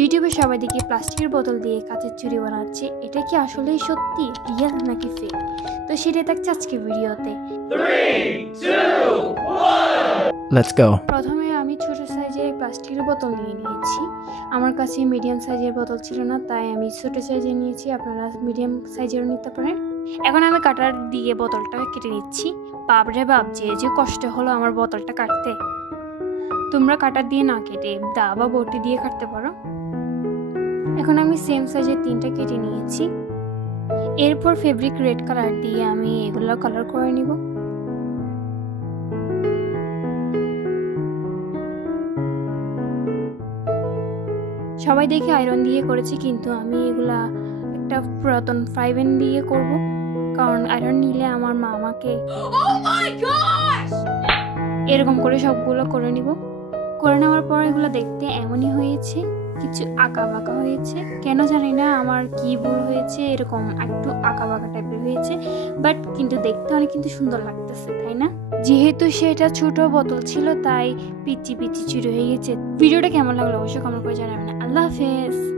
ইউটিউবে সবাই দেখি প্লাস্টিকের বোতল দিয়ে কাঁচের চুড়ি বানাচ্ছে। এটা কি আসলেই সত্যি, রিয়েল নাকি ফেক? তো সেটাই থাকছে আজকে ভিডিওতে। 3, 2, 1 Let's go. প্রথমে আমি ছোট সাইজের প্লাস্টিকের বোতল নিয়ে নিয়েছি। আমার কাছে মিডিয়াম সাইজের বোতল ছিল না, তাই আমি ছোট সাইজের নিয়েছি। আপনারা মিডিয়াম সাইজেরও নিতে পারেন। এখন আমি কাটার দিয়ে বোতলটা কেটে নিচ্ছি। বাপরে বাপ, যে কষ্ট হলো আমার বোতলটা কাটতে। তোমরা কাটার দিয়ে না কেটে দা বা বটি দিয়ে কাটতে পারো। এখন আমি সেম সাইজের 3টা কেটে নিয়েছি। এরপর ফেব্রিক রেড কালার দিয়ে আমি এগুলো কালার করে নিব। সবাই দেখে আয়রন দিয়ে করেছি, কিন্তু আমি এগুলা একটা পুরাতন ফ্রাই প্যান দিয়ে করব, কারণ আয়রন নিলে আমার মা আমাকে এরকম করে সবগুলো করে নিব। করে নেওয়ার পর এগুলো দেখতে এমনই হয়েছে, কিছু আঁকা বাঁকা হয়েছে। কেন জানি না আমার কি ভুল হয়েছে, এরকম একটু আঁকা বাঁকা টাইপের হয়েছে, বাট কিন্তু দেখতে অনেক কিন্তু সুন্দর লাগতেছে, তাই না? যেহেতু সেটা ছোট বোতল ছিল, তাই পিচি পিচি চুরি হয়ে গেছে। ভিডিওটা কেমন লাগলো অবশ্যই কমেন্ট করে জানাবেন। আল্লাহ হাফেজ।